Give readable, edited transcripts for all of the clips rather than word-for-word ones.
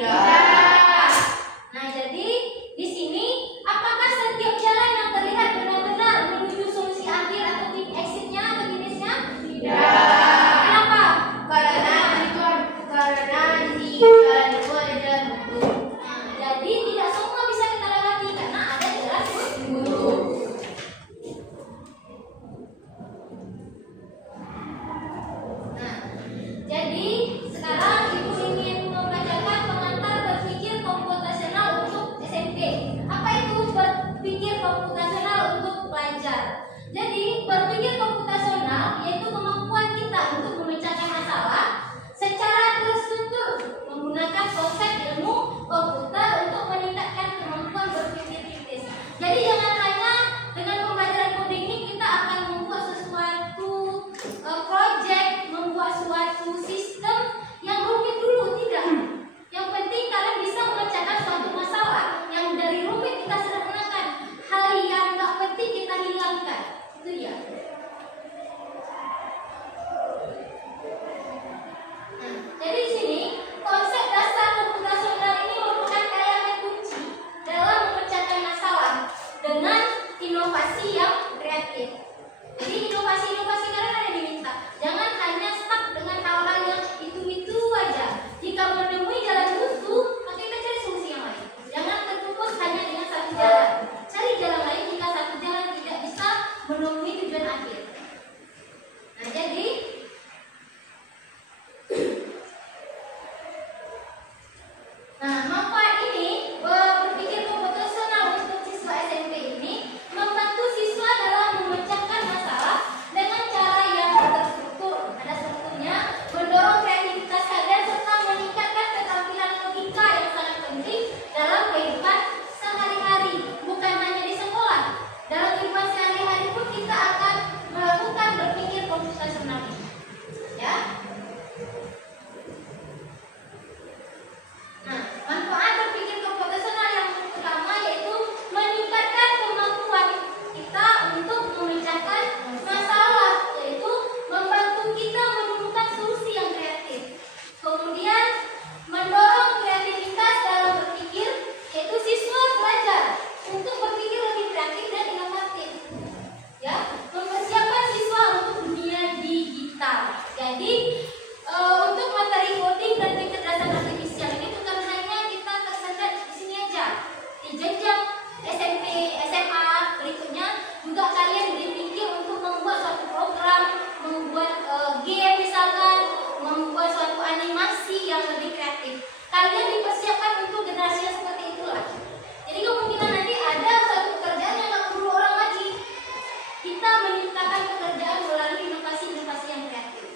Nah, jadi di sini apakah setiap jalan yang terlihat benar-benar menuju solusi akhir atau titik exitnya atau jenisnya? Kenapa? Karena di jalan itu ada jalan buntu. Nah, jadi tidak semua bisa kita lewati karena ada jalan buntu. Nah, jadi sekarang Ibu ingin membacakan pengantar berpikir komputasional untuk SMP. Apa itu berpikir komputasional untuk pelajar? Jadi berpikir komputasional yaitu kemampuan kita untuk memecahkan masalah secara terstruktur menggunakan konsep ilmu komputer untuk meningkatkan kemampuan berpikir kritis. Jadi jangan hanya dengan pembelajaran coding ini kita akan membuat sesuatu project, membuat suatu sistem yang rumit dulu, tidak. Yang penting kalian bisa memecahkan suatu masalah yang dari rumit kita sederhanakan, hal yang nggak penting kita hilangkan. Itu dia. Nah, jadi di sini konsep dasar komputasional ini merupakan elemen kunci dalam memecahkan masalah dengan inovasi yang kreatif. Jadi inovasi-inovasi kalian ada diminta. Jangan hanya stuck dengan hal-hal yang itu aja. Jika menemui jalan buntu, maka kita cari solusi yang lain. Jangan terfokus hanya dengan satu jalan. Cari jalan lain jika satu jalan tidak bisa menemui tujuan akhir. Nah, jadi manfaat ini berpikir komputasional untuk siswa SMP ini membantu siswa dalam memecahkan masalah dengan cara yang terstruktur, ada strukturnya, mendorong kreativitas kalian serta meningkatkan keterampilan logika yang sangat penting dalam kehidupan sehari-hari, bukan hanya di sekolah. Dalam kehidupan sehari-hari pun kita akan melakukan berpikir komputasional ini. Ya. Nah, manfaat berpikir komputasional yang pertama yaitu meningkatkan kemampuan kita untuk memecahkan masalah, yaitu membantu kita menemukan solusi yang kreatif. Kemudian mendorong kreativitas dalam berpikir, yaitu siswa belajar untuk berpikir lebih kreatif dan inovatif. Ya, mempersiapkan siswa untuk dunia digital. Jadi untuk materi coding dan kecerdasan artifisial ini bukan hanya kita tersendat di sini aja. Di jenjang SMP, SMA berikutnya juga kalian berpikir untuk membuat suatu program, membuat game misalkan, membuat suatu animasi yang lebih kreatif. Kalian dipersiapkan untuk generasi yang seperti itulah. Jadi kemungkinan nanti ada suatu pekerjaan yang nggak perlu orang lagi. Kita menciptakan pekerjaan melalui inovasi-inovasi yang kreatif.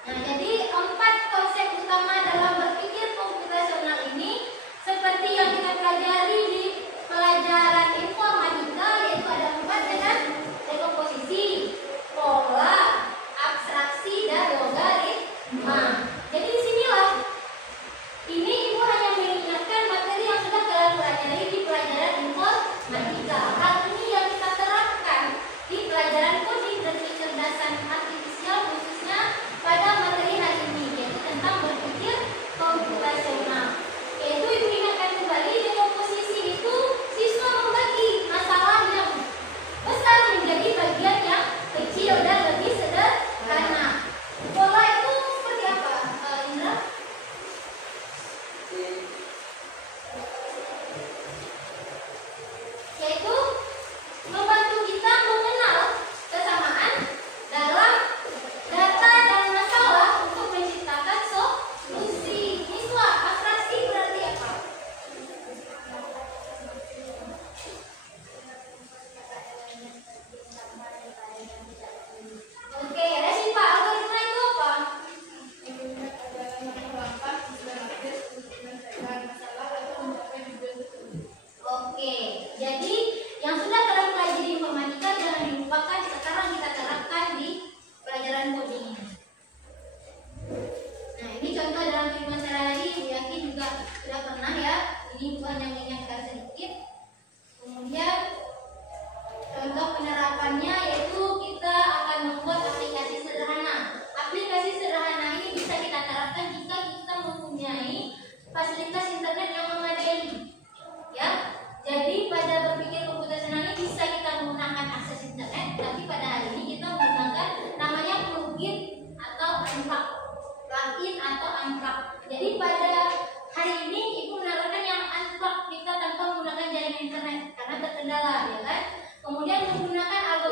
Nah, jadi 4 konsep utama dalam berpikir komputasional ini seperti yang kita pelajari di pelajaran informatika, yaitu ada 4 dengan dekomposisi, pola, abstraksi, dan logaritma. Jadi disinilah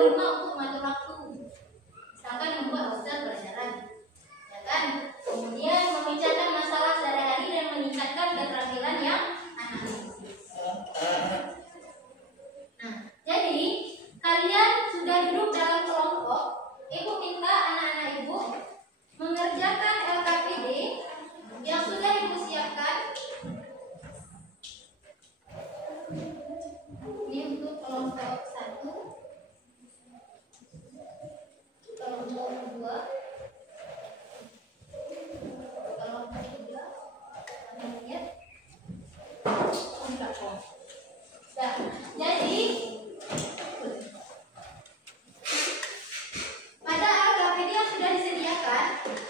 lama untuk mengatur waktu. Misalkan membuat roster pelajaran, ya kan? Kemudian memecahkan masalah sehari-hari dan meningkatkan keterampilan yang analisis. Nah, jadi kalian sudah duduk dalam kelompok. Ibu minta anak-anak ibu mengerjakan LKPD yang sudah ibu siapkan. Ini untuk kelompok 1, kelompok 2, kelompok 3. Lihat. Nah, jadi pada LKPD yang sudah disediakan,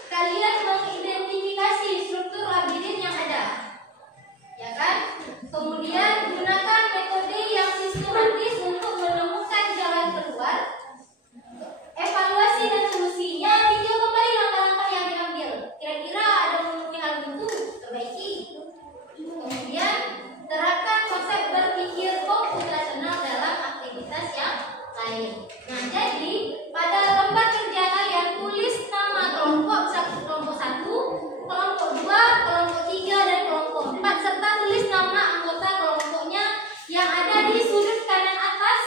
kalian mengidentifikasi struktur labirin yang ada, ya kan? Kemudian gunakan metode yang sistematis untuk menemukan jalan keluar. Evaluasi dan solusinya, tinjau kembali langkah-langkah yang diambil. Kira-kira ada memenuhi hal itu, perbaiki. Kemudian terapkan konsep berpikir komputasional dalam aktivitas yang lain. Nah, jadi pada lembar kerja kalian tulis nama kelompok 1, kelompok 2, kelompok 3, dan kelompok 4, serta tulis nama anggota kelompoknya yang ada di sudut kanan atas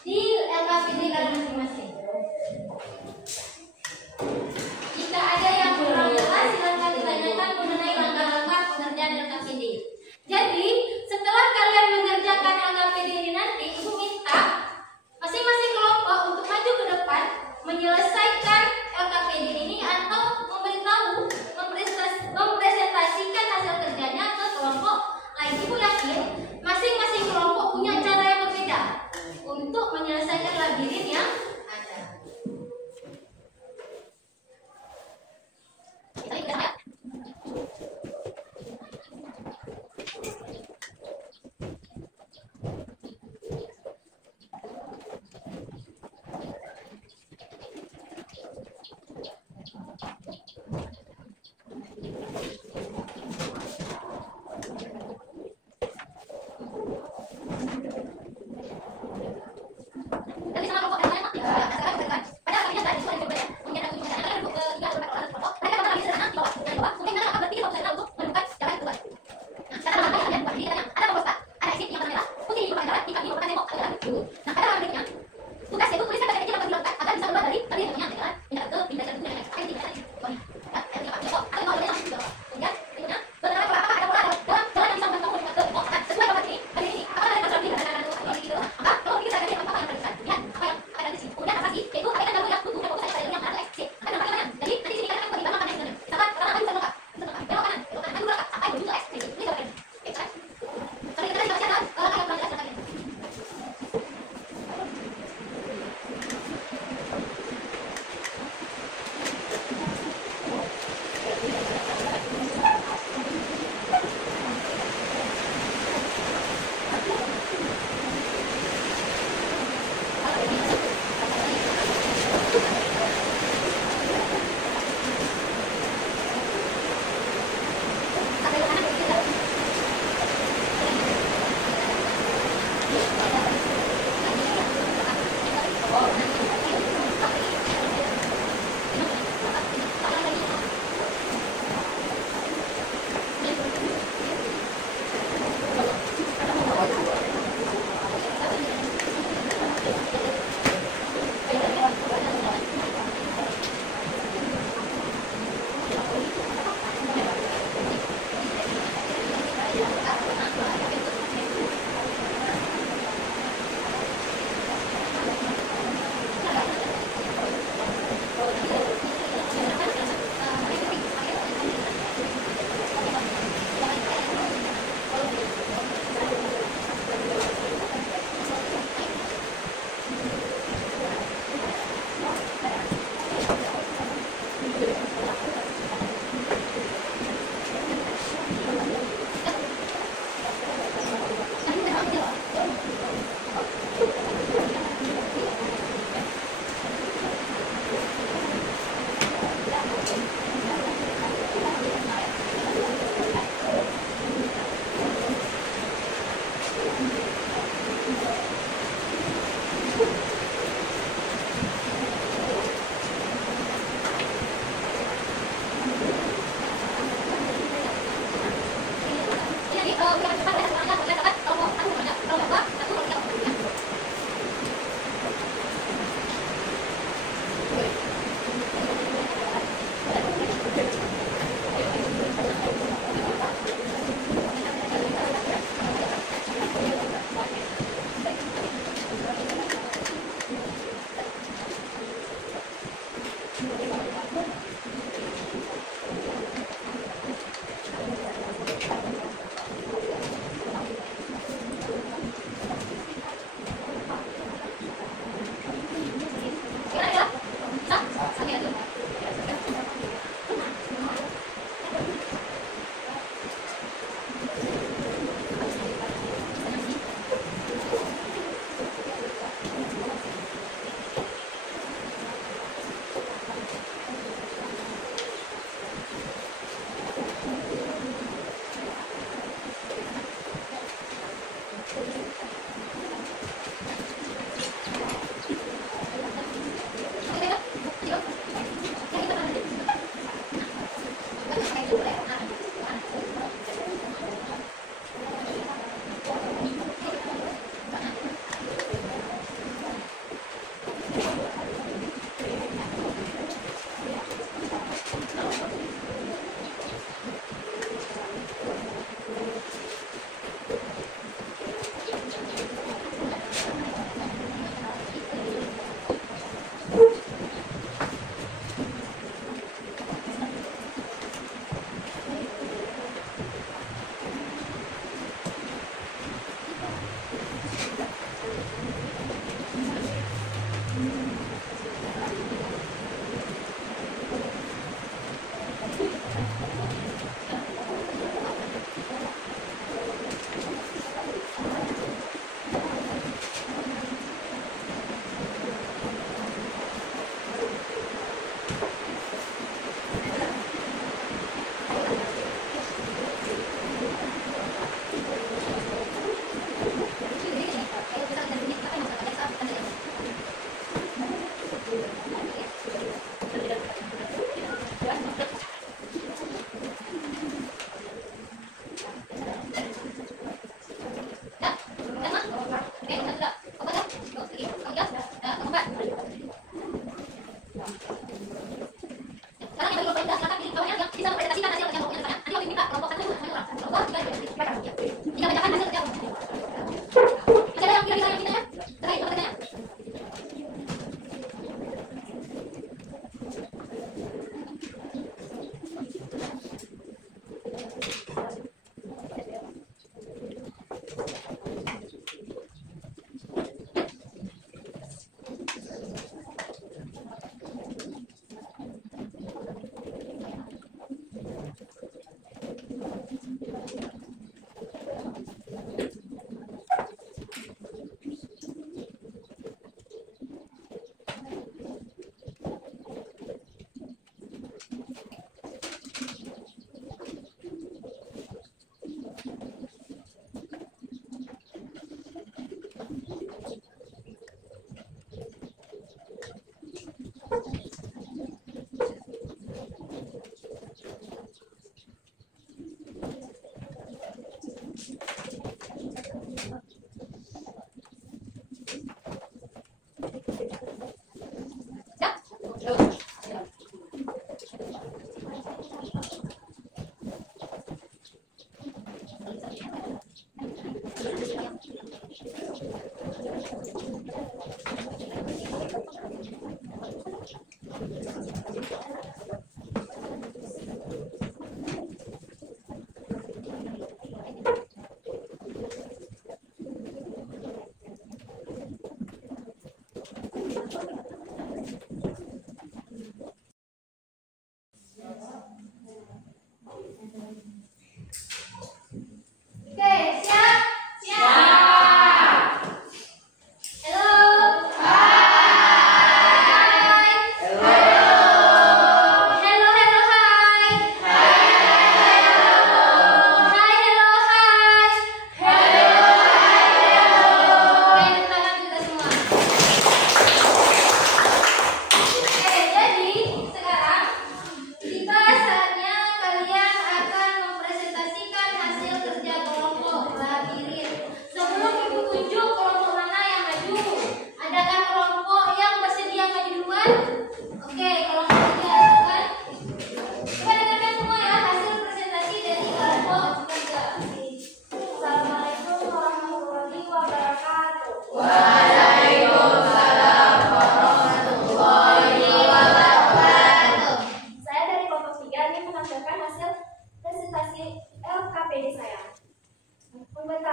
di LKPD kalian masing-masing. Jika ada yang kurang jelas, silakan ditanyakan mengenai langkah-langkah pengerjaan LKPD. Jadi, setelah kalian mengerjakan LKPD ini nanti, ibu minta masing-masing kelompok untuk maju ke depan menyelesaikan LKPD ini atau memberitahu, mempresentasikan hasil kerjanya ke kelompok lain. Ibu yakin masing-masing kelompok punya cara yang berbeda untuk menyelesaikan labirin yang ada.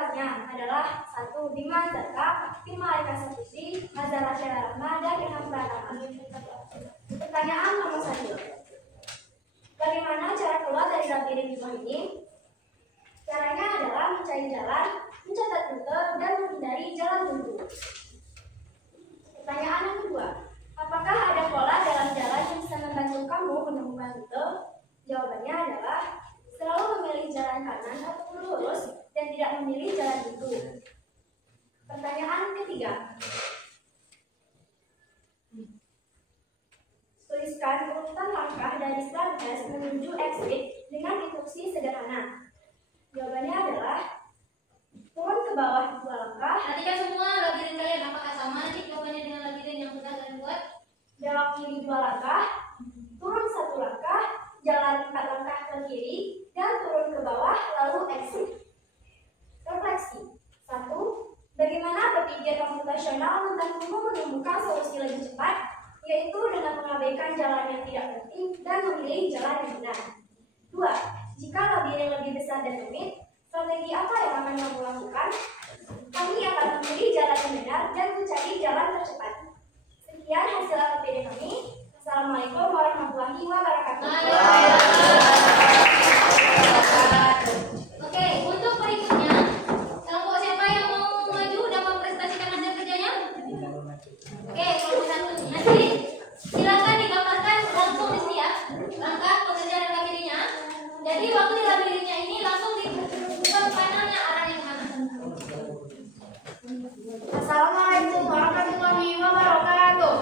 Jawabannya adalah 1. Bima Zaka, Bima Eka Sapusi, Mazara Syarahma, dan Ilham Pratama. Pertanyaan nomor 1. Bagaimana cara keluar dari labirin rumah ini? Caranya adalah mencari jalan, mencatat rute, dan menghindari jalan buntu. Pertanyaan yang kedua. Apakah ada pola dalam jalan yang bisa membantu kamu menemukan rute? Jawabannya adalah selalu memilih jalan kanan atau lurus dan tidak memilih jalan buntu. Pertanyaan ketiga. Tuliskan urutan langkah dari start S menuju exit dengan instruksi sederhana. Jawabannya adalah turun ke bawah 2 langkah. Perhatikan semua labirin kalian apakah sama nanti jawabannya dengan labirin yang sudah kalian buat? Belok kiri 2 langkah, turun 1 langkah, jalan 4 langkah ke kiri, dan turun ke bawah lalu exit. Refleksi. 1. Bagaimana berpikir komputasional membantumu menemukan solusi lebih cepat, yaitu dengan mengabaikan jalan yang tidak penting dan memilih jalan yang benar. 2. Jika labirin lebih besar dan rumit, strategi apa yang akan kamu lakukan? Kami akan memilih jalan yang benar dan mencari jalan tercepat. Sekian hasil LPD kami. Assalamualaikum warahmatullahi wabarakatuh. Oke, untuk berikutnya, kelompok siapa yang mau maju dan mempresentasikan hasil kerjanya? Oke, kelompok 1. Nanti silakan digambarkan langsung di sini ya, langkah pekerjaan dan labirinnya. Jadi waktu di labirinnya ini langsung dibuka panelnya arahnya kemana? Assalamualaikum warahmatullahi wabarakatuh.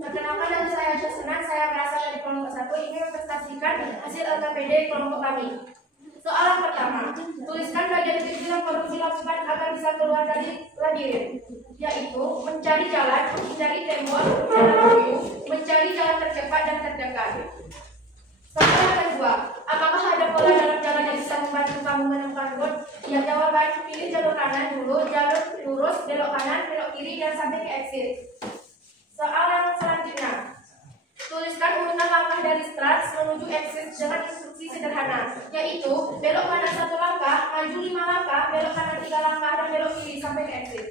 Perkenalkan, nama saya Josnan. Saya berasal dari kelompok 1 ingin mempresentasikan hasil LKPD kelompok kami. Soalan pertama, tuliskan bagian kecil yang perlu dilakukan agar bisa keluar dari labirin, yaitu mencari jalan, mencari tembok, mencari jalan tercepat dan terdekat. Soalan kedua, apakah ada pola dalam jalan yang bisa membantu kamu menemukan road? Ya, jawaban pilih jalur kanan dulu, jalur lurus, belok kanan, belok kiri, dan sampai ke exit. Soalan selanjutnya, tuliskan urutan langkah dari start menuju exit dengan instruksi sederhana, yaitu belok kanan 1 langkah, maju 5 langkah, belok kanan 3 langkah, dan belok kiri sampai ke exit.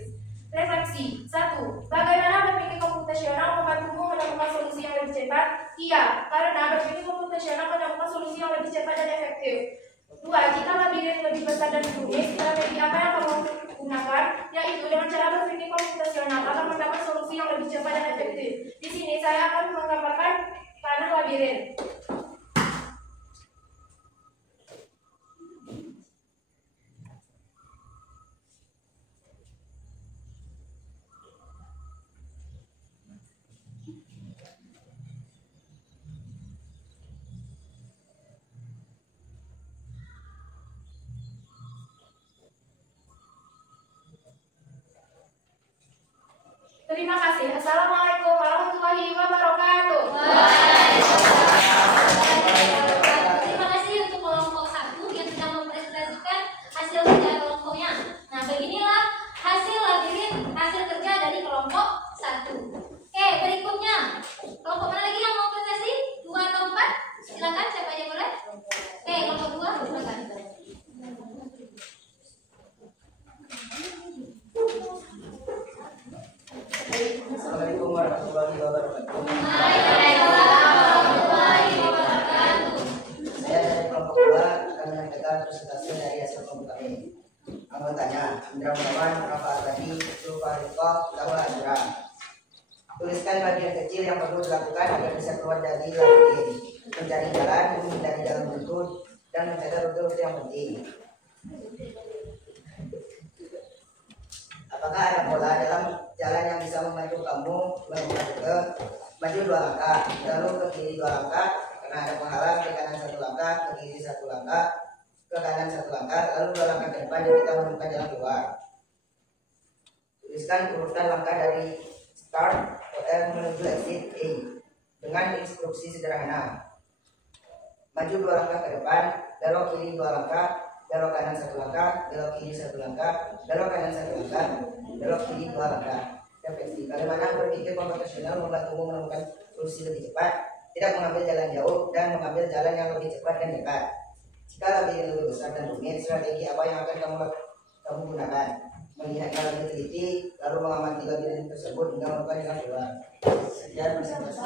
Refleksi. 1. Bagaimana berpikir komputasional membantumu menemukan solusi yang lebih cepat? Iya, karena berpikir komputasional menemukan solusi yang lebih cepat dan efektif. 2. Jika labirin lebih besar dan rumit, strategi apa yang kamu gunakan? Yaitu dengan cara berpikir komputasional akan mendapat solusi yang lebih cepat dan efektif. Di sini saya akan menggambarkan panel labirin. Terima kasih. Assalamualaikum warahmatullahi wabarakatuh. Terima kasih untuk kelompok 1 yang sudah mempresentasikan hasil kerja kelompoknya. Nah, beginilah hasil labirin hasil kerja dari kelompok 1. Oke, berikutnya kelompok mana lagi yang mau presentasi? 2 atau 4? Silakan, siapa aja boleh. Oke, kelompok 2 silakan. Assalamualaikum warahmatullahi wabarakatuh. Saya dari kelompok 2 akan menyampaikan presentasi dari hasil kelompok kami. Anggotanya Indra Muhammad, Rafa Tadi, Sufariko, Lawa Azra. Tuliskan bagian kecil yang perlu dilakukan agar bisa keluar dari labirin, mencari jalan, menghindari jalan buntu, dan mencatat rute-rute yang penting. Apakah ada pola dalam jalan yang bisa membantu kamu menemukan rute? Maju 2 langkah, lalu ke kiri 2 langkah, karena ada penghalang, ke kanan 1 langkah, ke kiri 1 langkah, ke kanan 1 langkah, lalu 2 langkah ke depan dan kita menemukan jalan keluar. Tuliskan urutan langkah dari start menuju exit A dengan instruksi sederhana. Maju 2 langkah ke depan, belok kiri 2 langkah, belok kanan 1 langkah, belok kiri 1 langkah, belok kanan 1 langkah, belok kiri 2 langkah. Refleksi. Bagaimana berpikir komputasional membantumu menemukan solusi lebih cepat? tidak mengambil jalan jauh dan mengambil jalan yang lebih cepat dan dekat. Jika labirin lebih besar dan rumit, strategi apa yang akan kamu gunakan? Melihatnya lebih teliti, lalu mengamati labirin tersebut hingga menemukan jalan keluar. Sekian presentasi.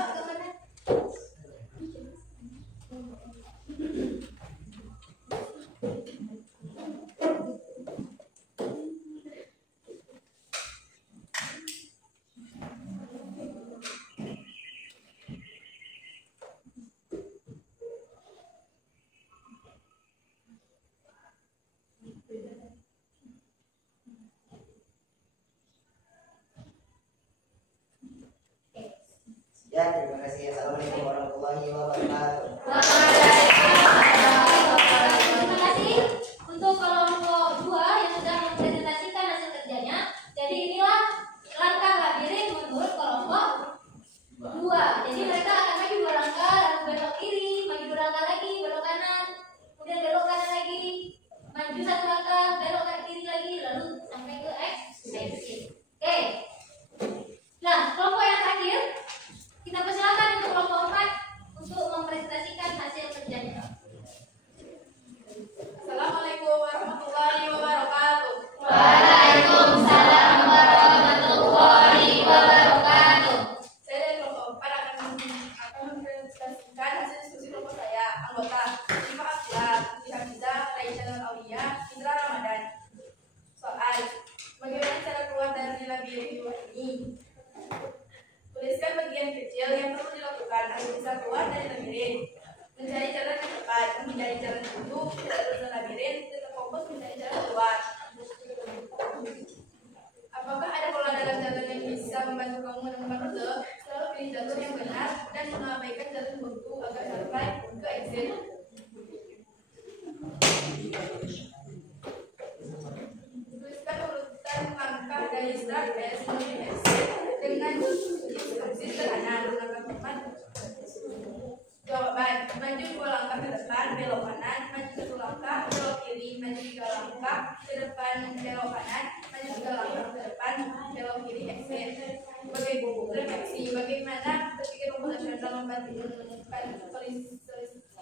Ya, terima kasih. Assalamualaikum warahmatullahi wabarakatuh. Terima kasih untuk kelompok 2 yang sudah mempresentasikan hasil kerjanya. Jadi inilah langkah labirin menurut kelompok 2. Jadi mereka akan maju 2 langkah, lalu belok kiri, maju 2 langkah lagi, belok kanan, kemudian belok kanan lagi, maju 1 langkah, belok ke kiri lagi, lalu sampai ke exit. Oke. Nah, kelompok yang terakhir kita persilakan untuk kelompok 4 untuk mempresentasikan hasil kerjanya. Assalamualaikum warahmatullahi wabarakatuh. Waalaikumsalam warahmatullahi wabarakatuh. Saya dari kelompok 4 akan mempresentasikan hasil diskusi kelompok saya. Anggota Syifa Abdillah, Hafizah, Raisa dan Aulia, Indra Ramadan. Soal: bagaimana cara keluar dari labirin dua ini? Tuliskan bagian kecil yang perlu dilakukan agar bisa keluar dari labirin. Mencari jalan yang tepat, mencari jalan buntu, tidak terus labirin, tetap fokus mencari jalan keluar. Apakah ada pola dalam jalan yang bisa membantu kamu menemukan rute? Selalu pilih jalur yang benar dan mengabaikan jalan buntu agar sampai ke exit. Tuliskan urutan langkah dari start S menuju exit dengan instruksi sederhana. Langkah pertama, jawaban: maju 2 langkah ke depan, belok kanan, maju 1 langkah, belok kiri, maju 3 langkah ke depan, belok kanan, maju 3 langkah ke depan, belok kiri, exit. Refleksi: bagaimana berpikir komputasional membantu menemukan solusi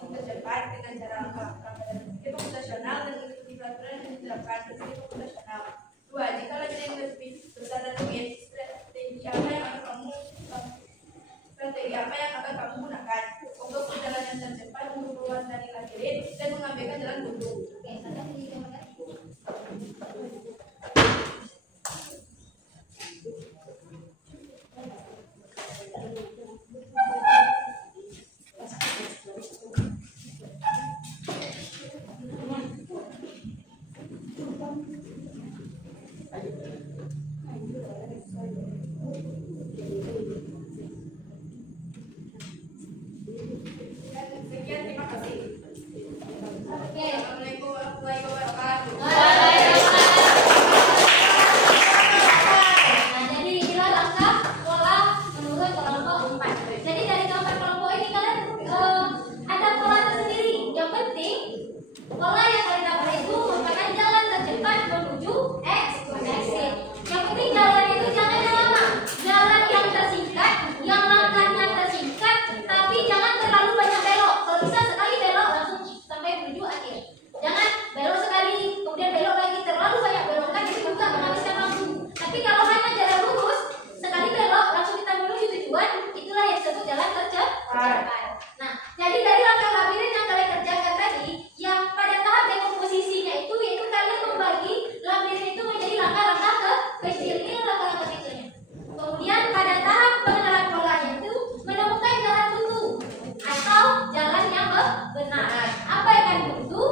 tercepat dengan cara langkah berpikir komputasional dan mengikuti peraturan yang diterapkan berpikir komputasional. 2. Jika labirin lebih besar dan rumit, strategi apa yang akan kamu gunakan untuk perjalanan tercepat untuk keluar dari labirin dan mengambilkan jalan buntu? Sekian, terima kasih. Oke. Assalamualaikum warahmatullahi wabarakatuh. Nah, jadi inilah langkah pola menurut kelompok 4. Jadi dari keempat kelompok ini kalian ada pola tersendiri. Yang penting pola yang kalian dapat itu merupakan jalan tercepat menuju exit. Yang penting jalan itu jangan yang lama, jalan yang tersingkat, yang langkahnya tersingkat, tapi jangan terlalu banyak belok. Kalau bisa sekali belok langsung sampai menuju akhir. Jangan belok sekali, kemudian belok lagi, terlalu banyak belokan itu juga menghabiskan waktu. Tapi kalau hanya jalan lurus, sekali belok langsung kita menuju tujuan, itulah yang disebut jalan tercepat. Nah, jadi dari langkah labirin yang kalian kerjakan tadi, yang pada tahap dekomposisinya itu yaitu kalian membagi labirin itu menjadi langkah-langkah kecil. Ini langkah-langkah kecilnya. Kemudian pada tahap pengenalan polanya itu menemukan jalan buntu atau jalan yang benar. Apa yang akan buntu?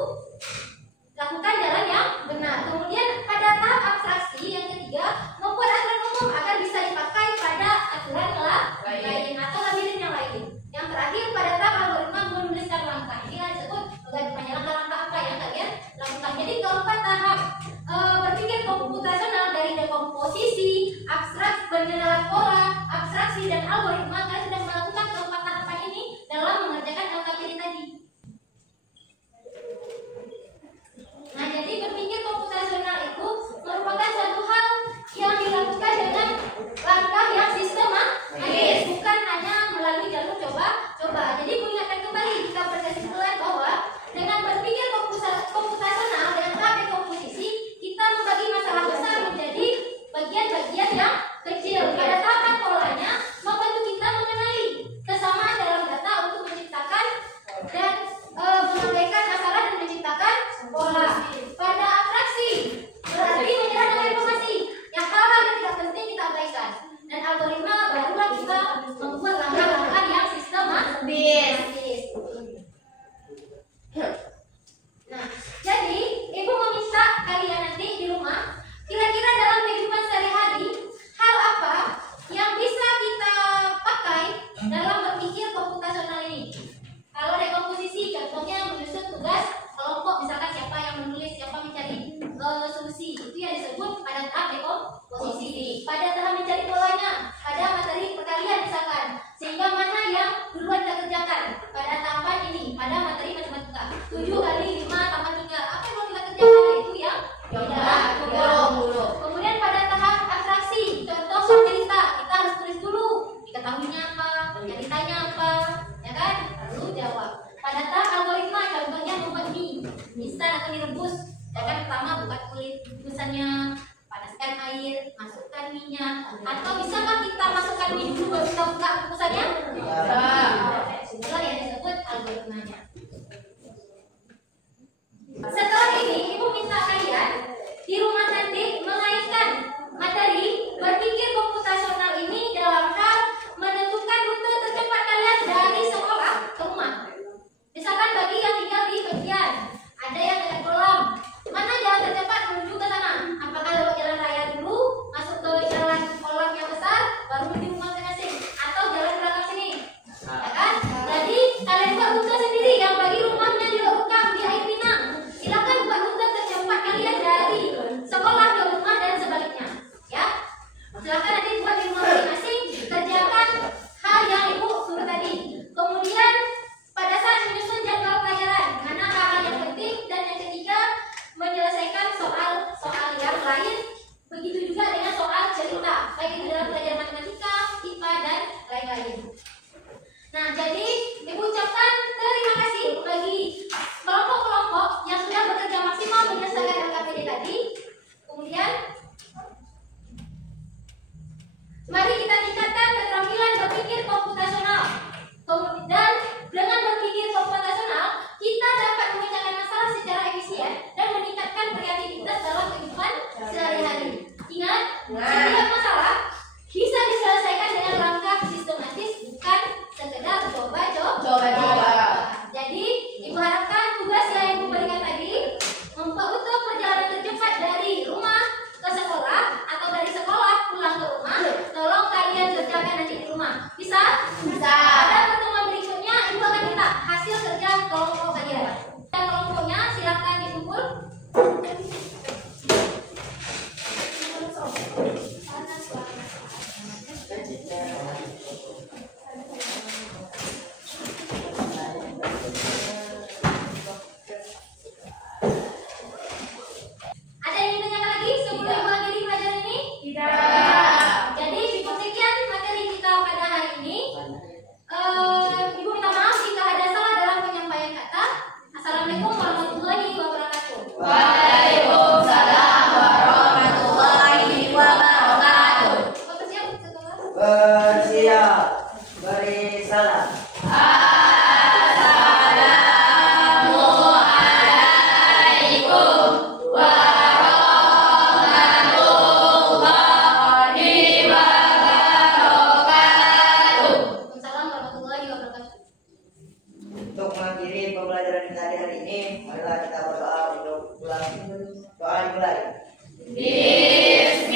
Lakukan jalan yang benar. Kemudian pada tahap abstraksi yang ketiga, membuat aturan umum agar bisa dipakai pada aturan lain atau labirin yang lain. Yang terakhir pada tahap algoritma menuliskan langkah. Ini yang disebut bagaimana langkah-langkah apa yang kalian lakukan. Jadi keempat tahap berpikir komputasional dari dekomposisi, abstrak, pengenalan pola, abstraksi dan algoritma, kalian sudah melakukan keempat tahapan ini dalam mengerjakan LKPD tadi. Nah, jadi berpikir komputasional itu merupakan suatu hal yang dilakukan dengan langkah yang sistematis, bukan hanya melalui jalur coba-coba. angka. 7 kali 5 tambah 3. Apa yang mau kita kerjakan yaitu yang Kemudian pada tahap abstraksi, contoh soal cerita, kita harus tulis dulu diketahuinya apa, yang ditanya apa, ya kan? Lalu jawab. Pada tahap algoritma, contohnya membuat mie instan atau direbus, ya kan? Pertama buka kulit rebusannya, panaskan air, masukkan minyak, atau bisakah kita masukkan mie dulu baru kita buka rebusannya? Itulah yang disebut algoritmanya. Setelah ini, Ibu minta kalian di rumah nanti mengaitkan materi berpikir komputasional ini dalam hal menentukan rute tercepat kalian dari sekolah ke rumah. Misalkan bagi yang tinggal di bagian, ada yang dekat kolam, mana jalan tercepat menuju ke sana? Apakah lewat jalan raya dulu, masuk ke jalan kolam yang besar, baru menuju rumah masing-masing, atau jalan belakang sini? Ya kan? Jadi kalian buat rute sendiri yang bagi rumahnya di Lokam di Air Pinang. Silakan buat rute tercepat kalian dari sekolah ke rumah dan sebaliknya, ya. Silakan nanti buat di rumah masing-masing, kerjakan hal yang Ibu suruh tadi. Kemudian pada saat menyusun jadwal pelajaran, mana hal-hal yang penting, dan yang ketiga menyelesaikan soal-soal yang lain. Begitu juga dengan soal cerita, baik itu dalam pelajaran matematika, IPA dan lain-lain. Nah, jadi Ibu ucapkan terima kasih bagi kelompok-kelompok yang sudah bekerja maksimal menyelesaikan LKPD tadi. Kemudian, mari kita tingkatkan keterampilan berpikir komputasional. Dan dengan berpikir komputasional, kita dapat memecahkan masalah secara efisien dan meningkatkan kreativitas dalam kehidupan sehari-hari. Ingat, setiap masalah bisa diselesaikan dengan langkah sistematis, bukan sekedar coba-coba. Jadi, Ibu harapkan tugas yang Ibu berikan tadi untuk perjalanan tercepat dari rumah ke sekolah atau dari sekolah pulang ke rumah, tolong kalian kerjakan nanti di rumah. Bisa? Bisa. Pada pertemuan berikutnya, Ibu akan minta hasil kerja kelompok kalian. Dan kelompoknya silakan dikumpul. Ada yang ingin tanyakan lagi sebelum Ibu akhiri pelajaran ini? Tidak. Jadi cukup sekian materi kita pada hari ini. Ibu minta maaf jika ada salah dalam penyampaian kata. Assalamualaikum warahmatullahi wabarakatuh. Waalaikumsalam warahmatullahi wabarakatuh. Bersiap setelah. Bersiap. Beri salam. Waalaikumsalam warahmatullahi wabarakatuh. Untuk mengakhiri pembelajaran kita di hari ini, marilah kita berdoa untuk pulang. Doa dimulai. Bismillah.